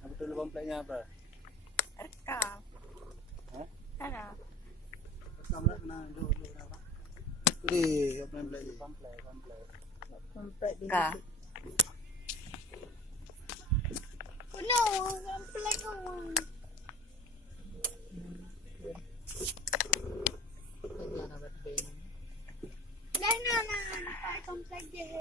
Apa tu kompleknya apa? Rekam. Hah? Ada. Rekam lah kena dulu apa? Di komplek di komplek. Komplek di Ka. Oh no, komplek kawan. Dah na, komplek dia.